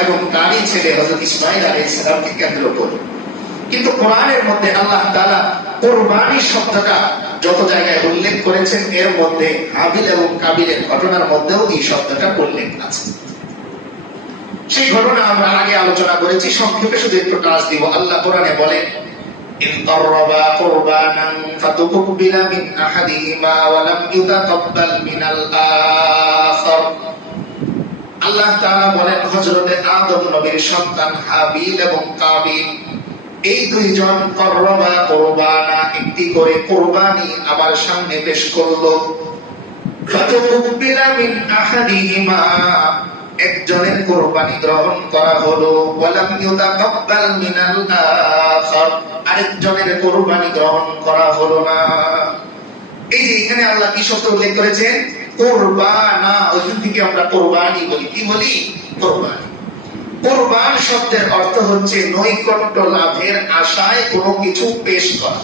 এবং তারই ছেলে হযরত ইসমাঈল আলাইহিস সালামকে কেন্দ্র করে। কিন্তু কোরআনের মধ্যে আল্লাহ তাআলা কুরবানি শব্দটা যত জায়গায় উল্লেখ করেছেন, এর মধ্যে হাবিল এবং কাবিলের ঘটনার মধ্যেও এই শব্দটা উল্লেখ আছে। সেই ঘটনা আমরা আগে আলোচনা করেছি, সংক্ষেপে শুধু একটু টাচ দিব। আল্লাহ কোরআনে বলেন, ইন কাররাবা কুরবানান ফাতুকবিলা মিন আহাদিহিমা ওয়া লাম ইউতাকাব্বাল মিনাল আখার। আল্লাহ তাআলা বলেন, হযরত আদম নবীর সন্তান হাবিল এবং কাবিল এই দুইজন কাররাবা কুরবানা, একটি করে কুরবানি আমার সামনে পেশ করলো। ফাতুকবিলা মিন আহাদিহিমা, একজনের কুরবানি গ্রহণ করা হলো, ওয়ালাম ইউতাকাব্বাল মিনাল আখার, আরেকজনের কুরবানি গ্রহণ করা হলো না। এই যে এখানে আল্লাহ কি শব্দ উল্লেখ করেছেন? কুরবানা। ওইখান থেকে আমরা কুরবানি বলি। কি বলি? কুরবানি। কুরবান শব্দের অর্থ হচ্ছে নৈকট্য লাভের আশায় কোনো কিছু পেশ করা।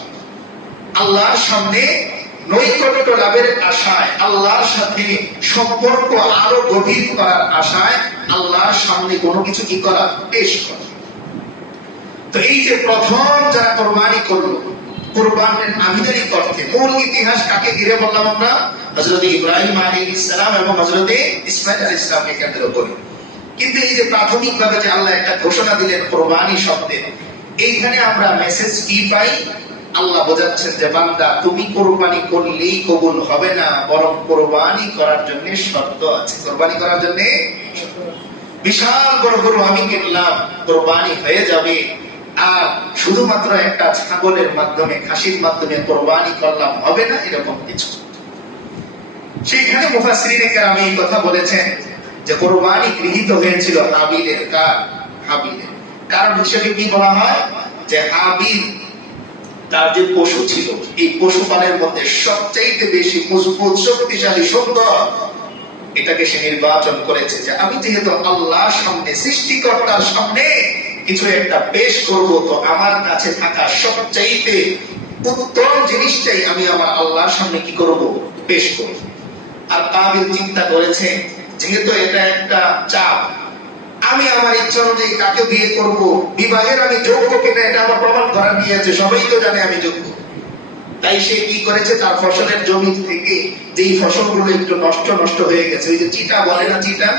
আল্লাহর সামনে নৈকট্য লাভের আশায়, আল্লাহর সাথে সম্পর্ক আরো গভীর করার আশায় আল্লাহর সামনে কোনো কিছু কি করা? পেশ করা। তো এই যে প্রথম যারা কুরবানি করলো, কুরবানের আবিধানিক অর্থে মূল ইতিহাস কাকে ঘিরে বললাম আমরা? হযরত ইব্রাহিম আলাইহিস সালাম এবং হযরত ইসমাঈল আলাইহিস সালামকে কেন্দ্র করে। কিন্তু এই যে প্রাথমিকভাবে যে আল্লাহ একটা ঘোষণা দিলেন কুরবানি শব্দে, এইখানে আমরা মেসেজ কি পাই? আল্লাহ বোঝাচ্ছেন যে বান্দা, তুমি কুরবানি করলেই কবুল হবে না, বরং কুরবানি করার জন্য শর্ত আছে। কুরবানি করার জন্য বিশাল বড় গরু আমি কিনলাম, কুরবানি হয়ে যাবে, আর শুধুমাত্র একটা ছাগলের মাধ্যমে, খাসির মাধ্যমে কুরবানি করলাম, হবে না, এরকম কিছু। সেইখানে মুফাসসিরিনে কেরাম এই কথা বলেছেন যে কুরবানি গৃহীত হয়েছিল হাবিলের। হাবিলের কারণ হিসেবে কি বলা হয়? যে হাবিল তার যে পশু ছিল, এই পশুপালের মধ্যে সবচাইতে বেশি মজবুত, শক্তিশালী, সুন্দর, এটাকে সে নির্বাচন করেছে যে আমি যেহেতু আল্লাহর সামনে, সৃষ্টিকর্তার সামনে কিছু একটা পেশ করব, তো আমার কাছে থাকা সবচাইতে উত্তম জিনিসটাই আমি আমার আল্লাহর সামনে কি করব? পেশ করব। আর কাবিল চিন্তা করেছে, যেহেতু এটা একটা চাপ, আমি আমার ইচ্ছা অনুযায়ী কাকে বিয়ে করব, বিবাহের আমি যোগ্য কিনা এটা আমার প্রমাণ করার নিয়ে আছে, সবাই তো জানে আমি যোগ্য। তাই সে কি করেছে? তার ফসলের জমি থেকে যেই ফসলগুলো একটু নষ্ট হয়ে গেছে, ওই যে চিটা বলে না, চিটা,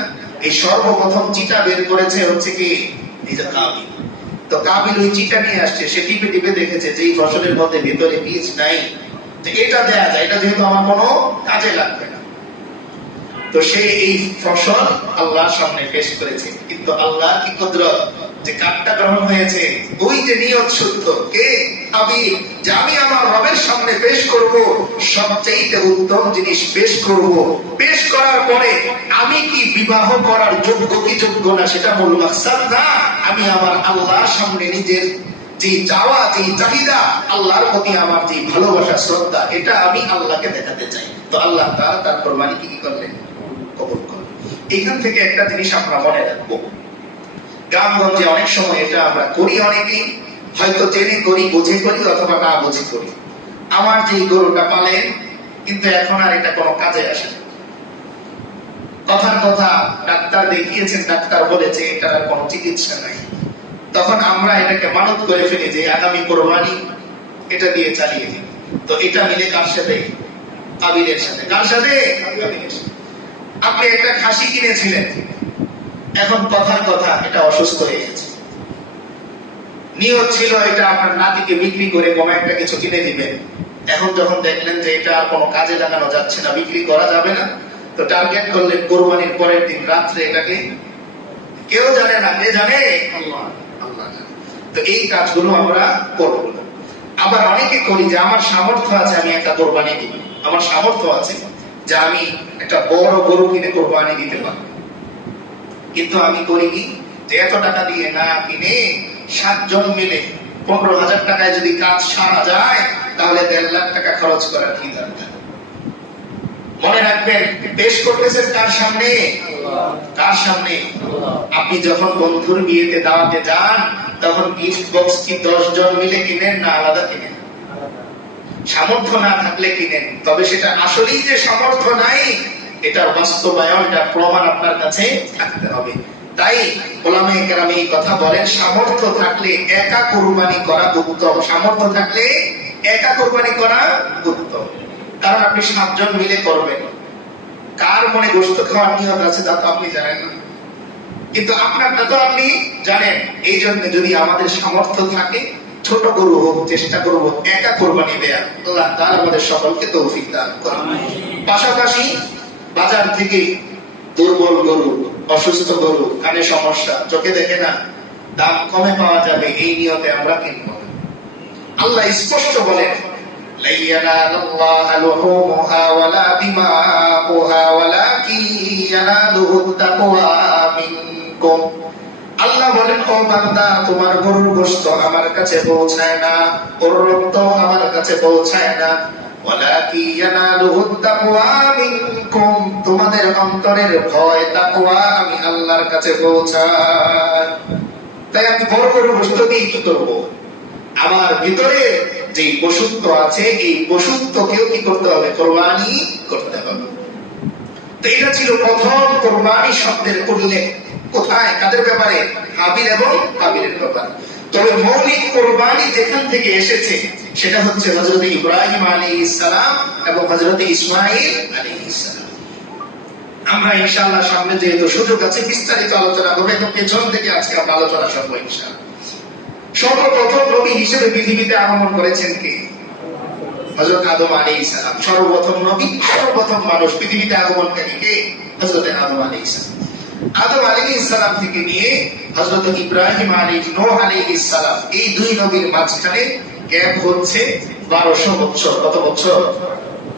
এই সর্বপ্রথম চিটা বের করেছে হচ্ছে কি এই যে কাবিল। তো কাবিল ওই চিটা নিয়ে আসছে, সে টিপে টিপে দেখেছে যে এই ফসলের মধ্যে ভিতরে বীজ নাই, যে এটা দেয়া যায়, এটা যেহেতু আমার কোনো কাজে লাগবে না। তো সে এই ফসল আল্লাহর সামনে পেশ করেছে। কিন্তু আল্লাহ কি কুদরত, যে কাঠটা গ্রহণ হয়েছে, ওই যে নিয়ত শুদ্ধ, কে? হাবিল, যে আমি আমার রবের সামনে পেশ করব, সবচেয়ে উত্তম জিনিস পেশ করব। পেশ করার পরে আমি কি বিবাহ করার যোগ্য কি যোগ্য না সেটা মূল মাকসাদ না, আমি আমার আল্লাহর সামনে নিজের যে চাওয়া, যে চাহিদা, আল্লাহর প্রতি আমার যে ভালোবাসা, শ্রদ্ধা, এটা আমি আল্লাহকে দেখাতে চাই। তো আল্লাহ তাআলা তার কুরবানি কি করলেন? কবুল করলেন। এখান থেকে একটা জিনিস আমরা মনে রাখবো, গ্রামগঞ্জে অনেক সময় এটা আমরা করি, অনেকেই হয়তো জেনে করি, বুঝে করি, অথবা না বুঝে করি। আমার যে গরুটা পালেন, কিন্তু এখন আর এটা কোনো কাজে আসে না। কথার কথা ডাক্তার দেখিয়েছেন, ডাক্তার বলেছে এটার আর কোনো চিকিৎসা নাই। তখন আমরা এটাকে মানত করে ফেলি যে আগামী কুরবানি এটা দিয়ে চালিয়ে দিই। তো এটা মিলে কার সাথে? কাবিলের সাথে। কার সাথে? কাবিলের সাথে। আপনি একটা খাসি কিনেছিলেন, এখন কথার কথা এটা অসুস্থ হয়ে গেছে। নিয়ত ছিল এটা আপনার নাতিকে বিক্রি করে কম একটা কিছু কিনে দিবেন। এখন যখন দেখলেন যে এটা আর কোনো কাজে লাগানো যাচ্ছে না, বিক্রি করা যাবে না, তো টার্গেট করলেন কুরবানির পরের দিন রাত্রে এটাকে। কেউ জানে না, কে জানে? আল্লাহ। আল্লাহ জানে। তো এই কাজগুলো আমরা করব না। আবার অনেকে করি যে আমার সামর্থ্য আছে, আমি একটা কুরবানি দিব, আমার সামর্থ্য আছে যে আমি একটা বড় গরু কিনে কুরবানি দিতে পারবো। কিন্তু আমি করি কি, যে এত টাকা দিয়ে না কিনে 7 জন মিলে 15,000 টাকায় যদি কাজ সারা যায়, তাহলে 1.5 লাখ টাকা খরচ করার কি দরকার? মনে রাখবেন, পেশ করতেছেন কার সামনে? কার সামনে? আপনি যখন বন্ধুর বিয়েতে দাওয়াতে যান, তখন গিফট বক্স কি 10 জন মিলে কিনেন না আলাদা কিনেন? সামর্থ্য না থাকলে কিনেন, তবে সেটা আসলেই যে সামর্থ্য নাই, এটার বাস্তবায়নটা প্রমাণ আপনার কাছে থাকতে হবে। তাই ওলামায়ে কেরাম এই কথা বলেন, সামর্থ্য থাকলে একা কুরবানি করা উত্তম। সামর্থ্য থাকলে একা কুরবানি করা উত্তম, কারণ আপনি 7 জন মিলে করবেন। কার মনে গোশত খাওয়ার নিয়ত আছে তা তো আপনি জানেন না, কিন্তু আপনারটা তো আপনি জানেন। এই জন্য যদি আমাদের সামর্থ্য থাকে, ছোট গরু হোক, চেষ্টা করব একা কোরবানি দেয়া। আল্লাহ তাআলা আমাদের সকলকে তৌফিক দান করুন। পাশাপাশি বাজার থেকে দুর্বল গরু, অসুস্থ গরু, কানে সমস্যা, চোখে দেখে না, দাম কমে পাওয়া যাবে, এই নিয়তে আমরা কিনব। আল্লাহ স্পষ্ট বলেন, লা ইয়ানালুল্লাহু লুহুমুহা ওয়ালা দিমাউহা ওয়ালাকিন ইয়ানালুহুত তাকওয়া মিনকুম। আল্লাহ বলেন, ও বান্দা, তোমার গরুর গোশত আমার কাছে পৌঁছায় না, ওর রক্ত আমার কাছে পৌঁছায় না, ওয়ালাকিন ইয়ানালুহুত তাকওয়া মিনকুম, তোমাদের অন্তরের ভয়, তাকওয়া আমি আল্লাহর কাছে পৌঁছায়। তাই আমি বড় গরুর গোশত দিয়ে কি করব? আমার ভিতরে যে পশুত্ব আছে, এই পশুত্বকেও কি করতে হবে? কোরবানি করতে হবে। তো এটা ছিল প্রথম কোরবানি শব্দের উল্লেখ। কোথায়? কাদের ব্যাপারে? হাবিল এবং কাবিলের ব্যাপারে। তবে মৌলিক কোরবানি যেখান থেকে এসেছে সেটা হচ্ছে হযরত ইব্রাহিম আলাইহিস সালাম এবং হযরত ইসমাঈল আলাইহিস সালাম। আমরা ইনশাআল্লাহ সামনে যেহেতু সুযোগ আছে বিস্তারিত আলোচনা করব, এবং পেছন থেকে আজকে আমরা আলোচনা করব ইনশাআল্লাহ। সর্বপ্রথম নবী হিসেবে পৃথিবীতে আগমন করেছেন কে? হযরত আদম আলাইহিস সালাম। সর্বপ্রথম নবী, সর্বপ্রথম মানুষ পৃথিবীতে আগমনকারী কে? হযরত আদম আলাইহিস সালাম। আদম আলাইহিস সালাম থেকে নিয়ে হযরত ইব্রাহিম নূহ আলাইহিস সালাম, এই দুই নবীর মাঝখানে গ্যাপ হচ্ছে 1200 বছর। কত বছর?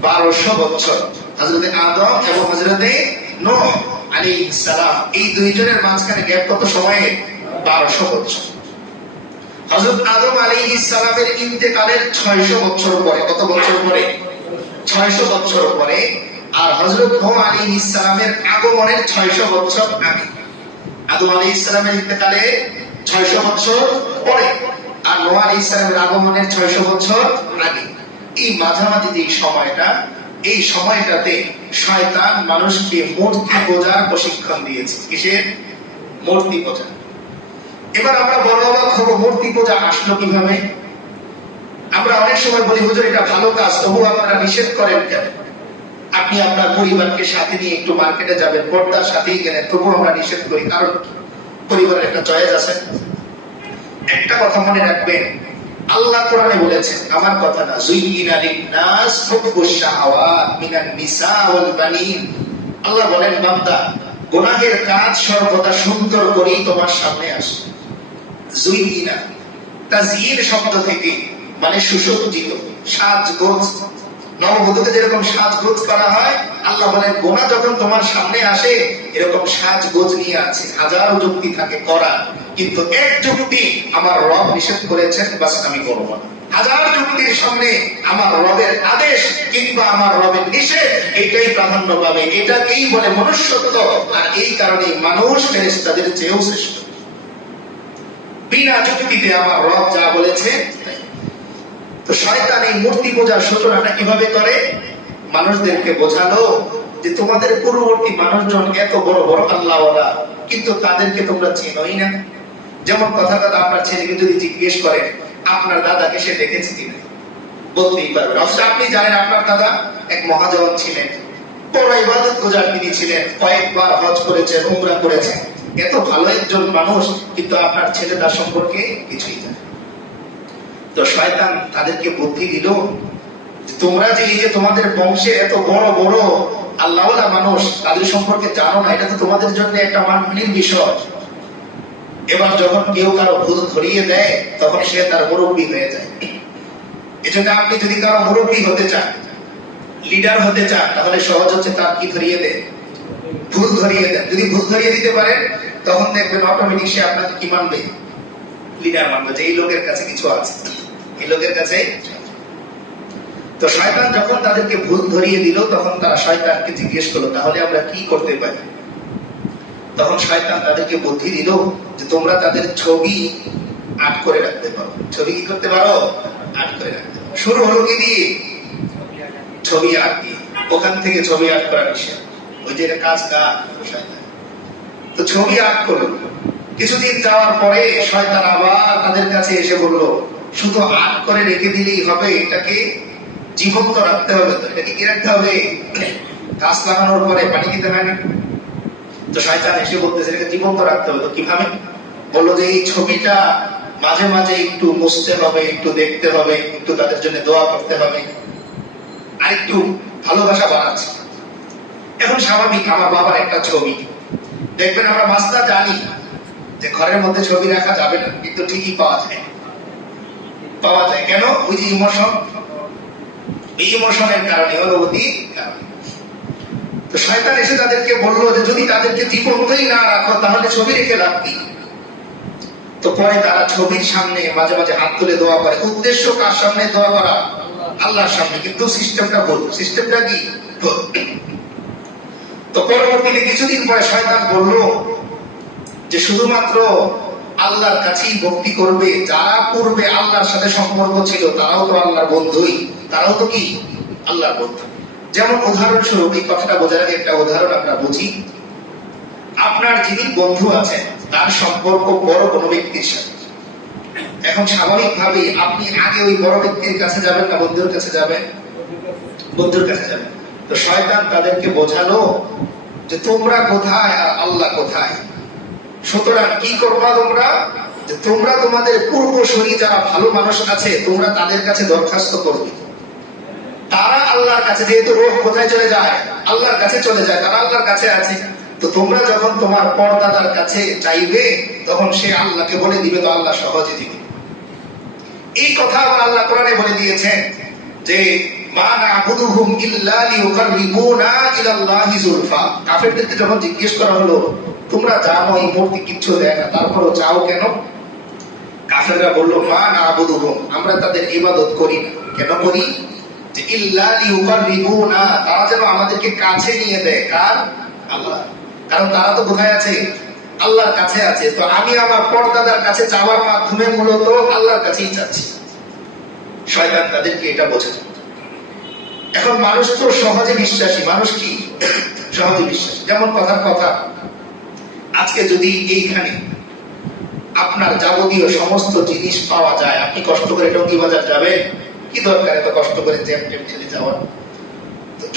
1200 বছর। হযরত আদম এবং হযরত নূহ আলাইহিস সালাম, এই দুইজনের মাঝখানে গ্যাপ কত সময়ে? 1200 বছর। হযরত আদম আলাইহিস সালামের ইন্তেকালের 600 বছর পরে, কত বছর পরে? 600 বছর পরে। আর হযরত নূহ আলাইহিস সালামের আগমনের 600 বছর আগে। আদম আলাইহিস সালামের ইন্তেকালে 600 বছর পরে, আর নূহ আলাইহিস সালামের আগমনের 600 বছর আগে। এই মাঝামাঝি যে সময়টা, এই সময়টাতে শয়তান মানুষকে মূর্তি পূজার প্রশিক্ষণ দিয়েছে। কিসের? মূর্তি পূজা। এবার আমরা বড় অবাক হব, মূর্তি পূজা আসলো কিভাবে? আমরা অনেক সময় বলি, হুজুর এটা ভালো কাজ, তবু আপনারা নিষেধ করেন কেন? আপনি আপনার পরিবারকে সাথে নিয়ে একটু মার্কেটে যাবেন, পর্দার সাথেই গেলেন, তবু আমরা নিষেধ করি, কারণ পরিবারের একটা চয়েস আছে। একটা কথা মনে রাখবেন, আল্লাহ কোরআনে বলেছেন, আমার কথা না, যুইয়িনা লিন-নাস হুব্বুশ শাহাওয়াত মিনান নিসা ওয়াল বানিন। আল্লাহ বলেন, বান্দা, গুনাহের কাজ সর্বদা সুন্দর করেই তোমার সামনে আসে। যুইয়িনা, তাজয়িন শব্দ থেকে, মানে সুসজ্জিত, সাজগোজ। নববধূকে যেরকম সাজগোজ করা হয়, আল্লাহ বলেন গোনা যখন তোমার সামনে আসে এরকম সাজগোজ নিয়ে আছে। হাজারো যুক্তি থাকে করা, কিন্তু এক যুক্তি আমার রব নিষেধ করেছেন, বাস আমি করব না। হাজার যুক্তির সামনে আমার রবের আদেশ কিংবা আমার রবের নিষেধ, এটাই প্রাধান্য পাবে। এটাকেই বলে মনুষ্যত্ব। আর এই কারণে মানুষ ফেরেশতাদের চেয়েও শ্রেষ্ঠ। বিনা যুক্তিতে আমার রব যা বলেছে। তো শয়তান এই মূর্তি পূজার সূচনাটা কিভাবে করে? মানুষদেরকে বোঝালো যে তোমাদের পূর্ববর্তী মানুষজন এত বড় বড় আল্লাহওয়ালা, কিন্তু তাদেরকে তোমরা চেনোই না। যেমন কথা আপনার ছেলেকে যদি জিজ্ঞেস করেন আপনার দাদাকে সে দেখেছে কিনা, বলতেই পারবে। অবশ্য আপনি জানেন আপনার দাদা এক মহাজন ছিলেন, বড় ইবাদত গুজার তিনি ছিলেন, কয়েকবার হজ করেছেন, উমরা করেছেন, এত ভালো একজন মানুষ, কিন্তু আপনার ছেলে তার সম্পর্কে কিছুই জানে। তো শয়তান তাদেরকে বুদ্ধি দিল, তোমরা যে এই যে তোমাদের বংশে এত বড় বড় আল্লাহওয়ালা মানুষ, তাদের সম্পর্কে জানো না, এটা তো তোমাদের জন্য একটা মানহানির বিষয়। এবার যখন কেউ কারো ভুল ধরিয়ে দেয়, তখন সে তার মুরব্বী হয়ে যায়। এজন্য আপনি যদি কারো মুরব্বী হতে চান, লিডার হতে চান, তাহলে সহজ হচ্ছে তার কি ধরিয়ে দেয়? ভুল ধরিয়ে দেন। যদি ভুল ধরিয়ে দিতে পারেন, তখন দেখবেন অটোমেটিক সে আপনাকে কি মানবে? লিডার মানবে, যে এই লোকের কাছে কিছু আছে, এই লোকের কাছে। তো শয়তান যখন তাদেরকে ভুল ধরিয়ে দিল, তখন তারা শয়তানকে জিজ্ঞেস করলো, তাহলে আমরা কি করতে পারি? তখন শয়তান তাদেরকে বুদ্ধি দিল যে তোমরা তাদের ছবি আর্ট করে রাখতে পারো। ছবি কি করতে পারো? আর্ট করে রাখতে পারো। শুরু হলো কি দিয়ে? ছবি আর্ট দিয়ে। ওখান থেকে ছবি আর্ট করা নিষেধ। ওই যে কাজ কাজ শয়তান। তো ছবি আর্ট করলো, কিছুদিন যাওয়ার পরে শয়তান আবার তাদের কাছে এসে বলল, শুধু আট করে রেখে দিলেই হবে? এটাকে জীবন্ত রাখতে হবে। তো এটাকে কি রাখতে হবে? গাছ লাগানোর পরে পানি দিতে হয় না? তো শয়তান এসে বলতেছে এটাকে জীবন্ত রাখতে হবে। তো কিভাবে? বললো যে এই ছবিটা মাঝে মাঝে একটু মুছতে হবে, একটু দেখতে হবে, একটু তাদের জন্য দোয়া করতে হবে, আর একটু ভালোবাসা বাড়াচ্ছে। এখন স্বাভাবিক, আমার বাবার একটা ছবি দেখবেন, আমরা মাসলা জানি যে ঘরের মধ্যে ছবি রাখা যাবে না, কিন্তু ঠিকই পাওয়া যায়। পাওয়া যায় কেন? ওই যে ইমোশন, এই ইমোশনের কারণে, অনুভূতির কারণে। তো শয়তান এসে তাদেরকে বললো যে যদি তাদেরকে জীবন্তই না রাখো তাহলে ছবি রেখে লাভ কি? তো পরে তারা ছবির সামনে মাঝে মাঝে হাত তুলে দোয়া করে। উদ্দেশ্য কার সামনে দোয়া করা? আল্লাহর সামনে। কিন্তু সিস্টেমটা ভুল। সিস্টেমটা কি? তো পরবর্তীতে কিছুদিন পরে শয়তান বলল যে শুধুমাত্র আল্লাহর কাছেই ভক্তি করবে। যারা পূর্বে আল্লাহর সাথে সম্পর্ক ছিল তারাও তো আল্লাহর বন্ধুই, তারাও তো কি আল্লাহর বন্ধু। যেমন উদাহরণস্বরূপ, এই কথাটা বোঝার আগে একটা উদাহরণ আমরা বুঝি। আপনার যিনি বন্ধু আছেন তার সম্পর্ক বড় কোনো ব্যক্তির সাথে। এখন স্বাভাবিকভাবে আপনি আগে ওই বড় ব্যক্তির কাছে যাবেন না বন্ধুর কাছে যাবেন? বন্ধুর কাছে যাবেন। তো শয়তান তাদেরকে বোঝালো যে তোমরা কোথায় আর আল্লাহ কোথায়। সুতরাং কি করবা তোমরা? যে তোমরা তোমাদের পূর্বসূরি যারা ভালো মানুষ আছে তোমরা তাদের কাছে দরখাস্ত করবে। তারা আল্লাহর কাছে, যেহেতু রূহ কোথায় চলে যায়? আল্লাহর কাছে চলে যায়, তারা আল্লাহর কাছে আছে। তো তোমরা যখন তোমার পরদাদার কাছে চাইবে তখন সে আল্লাহকে বলে দিবে, তো আল্লাহ সহজে দিবে। এই কথা আবার আল্লাহ কোরআনে বলে দিয়েছেন যে মা না'বুদুহুম ইল্লা লিয়ুকাররিবুনা ইলাল্লাহি যুলফা। কাফেরদেরকে যখন জিজ্ঞেস করা হলো তোমরা জানো এই মূর্তি কিচ্ছু দেয় না, তারপরও চাও কেন? কাফেররা বলল মা না'বুদুহুম, আমরা তাদের ইবাদত করি না। কেন করি? যে ইল্লা লিয়ুকাররিবুনা, তারা যেন আমাদেরকে কাছে নিয়ে দেয়। কার? আল্লাহ। কারণ তারা তো কোথায় আছে? আল্লাহর কাছে আছে। তো আমি আমার পরদাদার কাছে চাওয়ার মাধ্যমে মূলত আল্লাহর কাছেই চাচ্ছি। শয়তান তাদেরকে এটা বোঝায়। এখন মানুষ তো সহজে বিশ্বাসী। মানুষ কি সহজে বিশ্বাসী? যেমন কথার কথা, আজকে যদি এইখানে আপনার যাবতীয় সমস্ত জিনিস পাওয়া যায়, আপনি কষ্ট করে টঙ্গী বাজার যাবেন? কি দরকার এত কষ্ট করে জ্যাম ট্যাম ঠেলে যাওয়ার?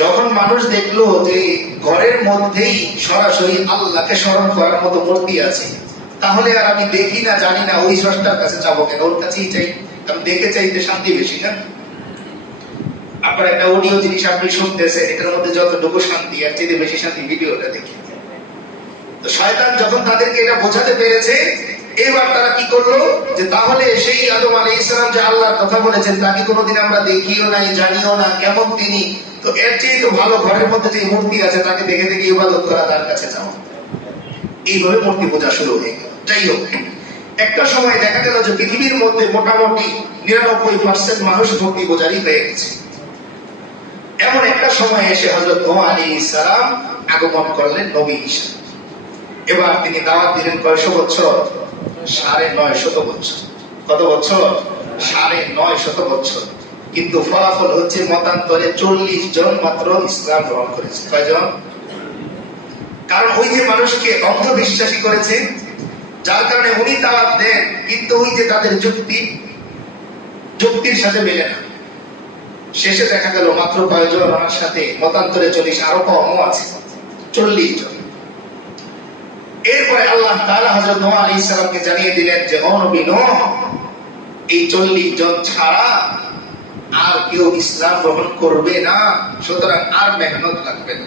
যখন মানুষ দেখলো যে ঘরের মধ্যেই সরাসরি আল্লাহকে স্মরণ করার মতো মূর্তি আছে, তাহলে আর আমি দেখি না জানি না ওই স্রষ্টার কাছে যাবো কেন? ওর কাছেই চাই। আমি দেখে চাইতে শান্তি বেশি না? আপনার একটা অডিও জিনিস আপনি শুনতেছেন, এটার মধ্যে যতটুকু শান্তি, আর চাইতে বেশি শান্তি ভিডিওটা দেখি। তো শয়তান যখন তাদেরকে এটা বোঝাতে পেরেছে, এবার তারা কি করলো? যে তাহলে সেই আদম আলাইহিস সালাম যে আল্লাহর কথা বলেছেন তাকে কোনোদিন আমরা দেখিও নাই, জানিও না কেমন তিনি, তো এর চেয়ে তো ভালো ঘরের মধ্যে যে মূর্তি আছে তাকে দেখে দেখে ইবাদত করা, তার কাছে যাও। এইভাবে মূর্তি পূজা শুরু হয়ে গেল। যাই হোক, একটা সময় দেখা গেল যে পৃথিবীর মধ্যে মোটামুটি 99% মানুষ মূর্তি পূজারই হয়ে গেছে। এমন একটা সময় এসে হযরত নূহ আলাইহিস সালাম আগমন করলেন নবী হিসেবে। এবার তিনি দাওয়াত দিলেন কয়শো বছর? 950 বছর। কত বছর? 950 বছর। কিন্তু ফলাফল হচ্ছে মতান্তরে 40 জন মাত্র ইসলাম গ্রহণ করেছে। কয়জন? কারণ ওই যে মানুষকে অন্ধবিশ্বাসী করেছে, যার কারণে উনি দাওয়াত দেন, কিন্তু ওই যে তাদের যুক্তির সাথে মেলে না। শেষে দেখা গেল মাত্র কয়জন ওনার সাথে মতান্তরে 40, আরো কমও আছে, 40 জন। এরপরে আল্লাহ তাআলা হযরত নূহ আলাইহিস সালামকে জানিয়ে দিলেন যে ও নবী নূহ, এই 40 জন ছাড়া আর কেউ ইসলাম গ্রহণ করবে না, সুতরাং আর মেহনত লাগবে না।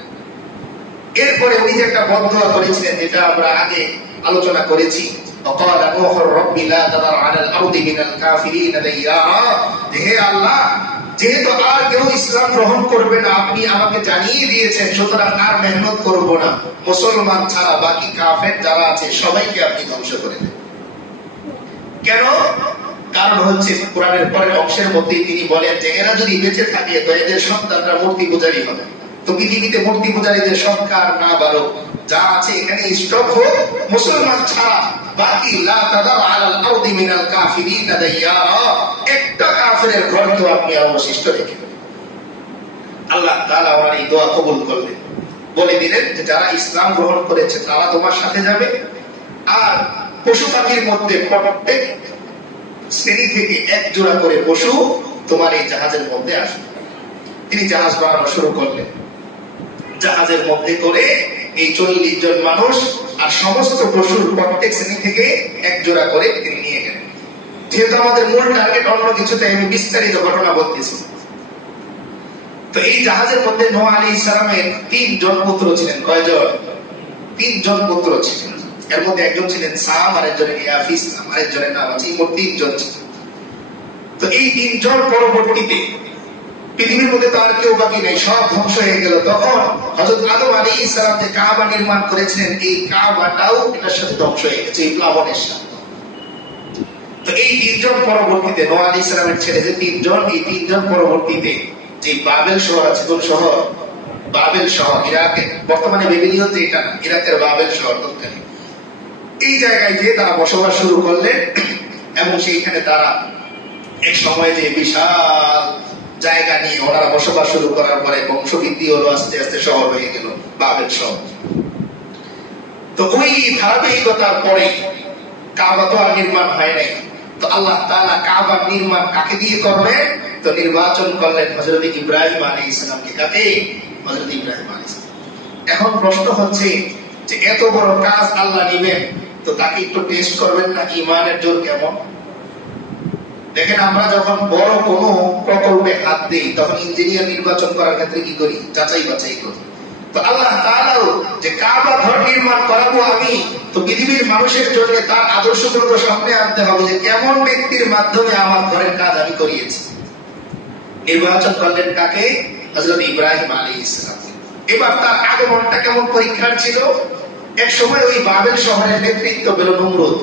এরপরে উনি যে একটা বদদুয়া করেছিলেন, যেটা আমরা আগে আলোচনা করেছি, وقال نوح رب لا تذر على الارض من الكافرين ديارا। হে আল্লাহ, যেহেতু আর কেউ ইসলাম গ্রহণ করবে না আপনি আমাকে জানিয়ে দিয়েছেন, সুতরাং আর মেহনত করব না। মুসলমান ছাড়া বাকি কাফের যারা আছে সবাইকে আপনি ধ্বংস করে দেন। কেন? কারণ হচ্ছে কোরআনের পরের অংশের মধ্যে তিনি বলেন যে এরা যদি বেঁচে থাকে তো এদের সন্তানরা মূর্তি পূজারী হবে। তো পৃথিবীতে মূর্তি পূজারীদের সংখ্যা না বাড়ো, যা আছে এখানে স্টপ হোক। মুসলমান ছাড়া বাকি লা তাদার আলাল আরদি মিনাল কাফিরিনা দাইয়ারা, একটা কাফেরের ঘরকেও আপনি অবশিষ্ট রেখে। আল্লাহ তাআলা আমার এই দোয়া কবুল করলেন, বলে দিলেন যে যারা ইসলাম গ্রহণ করেছে তারা তোমার সাথে যাবে, আর পশু পাখির মধ্যে প্রত্যেক শ্রেণী থেকে এক জোড়া করে পশু তোমার এই জাহাজের মধ্যে আসবে। তিনি জাহাজ বানানো শুরু করলেন। জাহাজের মধ্যে করে এই 40 জন মানুষ আর সমস্ত পশুর প্রত্যেক শ্রেণী থেকে এক জোড়া করে তিনি নিয়ে গেলেন। যেহেতু আমাদের মূল টার্গেট অন্য কিছুতে, আমি বিস্তারিত ঘটনা বলতেছি। তো এই জাহাজের মধ্যে নূহ আলাইহিস সালামের 3 জন পুত্র ছিলেন। কয়জন? 3 জন পুত্র ছিলেন। এর মধ্যে একজন ছিলেন সাম, আরেকজনের ইয়াফিস, আরেকজনের নাম আছে, মোট 3 জন ছিলেন। তো এই 3 জন পরবর্তীতে পৃথিবীর মধ্যে তার কেউ বাকি নেই, সব ধ্বংস হয়ে গেল। তখন হযরত আদম আলাইহিস সালাম যে কাবা নির্মাণ করেছিলেন, এই কাবাটাও এটার সাথে ধ্বংস হয়ে গেছে, এই প্লাবনের সাথে। তো এই 3 জন পরবর্তীতে নূহ আলাইহিস সালামের ছেলে যে 3 জন, এই 3 জন পরবর্তীতে যে বাবেল শহর আছে, কোন শহর? বাবেল শহর, ইরাকে, বর্তমানে বেবিলিয়ন যেটা না, ইরাকের বাবেল শহর তৎকালীন। এই জায়গায় গিয়ে তারা বসবাস শুরু করলেন এবং সেইখানে তারা এক সময় যে বিশাল জায়গা নিয়ে ওনারা বসবাস শুরু করার পরে বংশবৃদ্ধি হলো, আস্তে আস্তে শহর হয়ে গেল বাবেল শহর। তো ওই ধারাবাহিকতার পরে কাবা তো আর নির্মাণ হয় নাই। তো আল্লাহ তাআলা কাবার নির্মাণ কাকে দিয়ে করবেন? তো নির্বাচন করলেন হযরত ইব্রাহিম আলাইহিস সালামকে। কাকে? হযরত ইব্রাহিম আলাইহিস সালাম। এখন প্রশ্ন হচ্ছে যে এত বড় কাজ আল্লাহ নেবেন, তো তাকে একটু টেস্ট করবেন না, ঈমানের জোর কেমন? দেখেন, আমরা যখন বড় কোনো প্রকল্পে হাত দেই তখন ইঞ্জিনিয়ার নির্বাচন করার ক্ষেত্রে কি করি? যাচাই বাছাই করি। তো আল্লাহ তাআলাও যে কাবা ঘর নির্মাণ করাবো আমি, তো পৃথিবীর মানুষের জন্য তার আদর্শগুলো সামনে আনতে হবে যে কেমন ব্যক্তির মাধ্যমে আমার ঘরের কাজ আমি করিয়েছি। নির্বাচন করলেন কাকে? হযরত ইব্রাহিম আলাইহিস সালাম। এবার তার আগমনটা কেমন পরীক্ষার ছিল? এক সময় ওই বাবেল শহরের নেতৃত্ব পেল নমরুদ।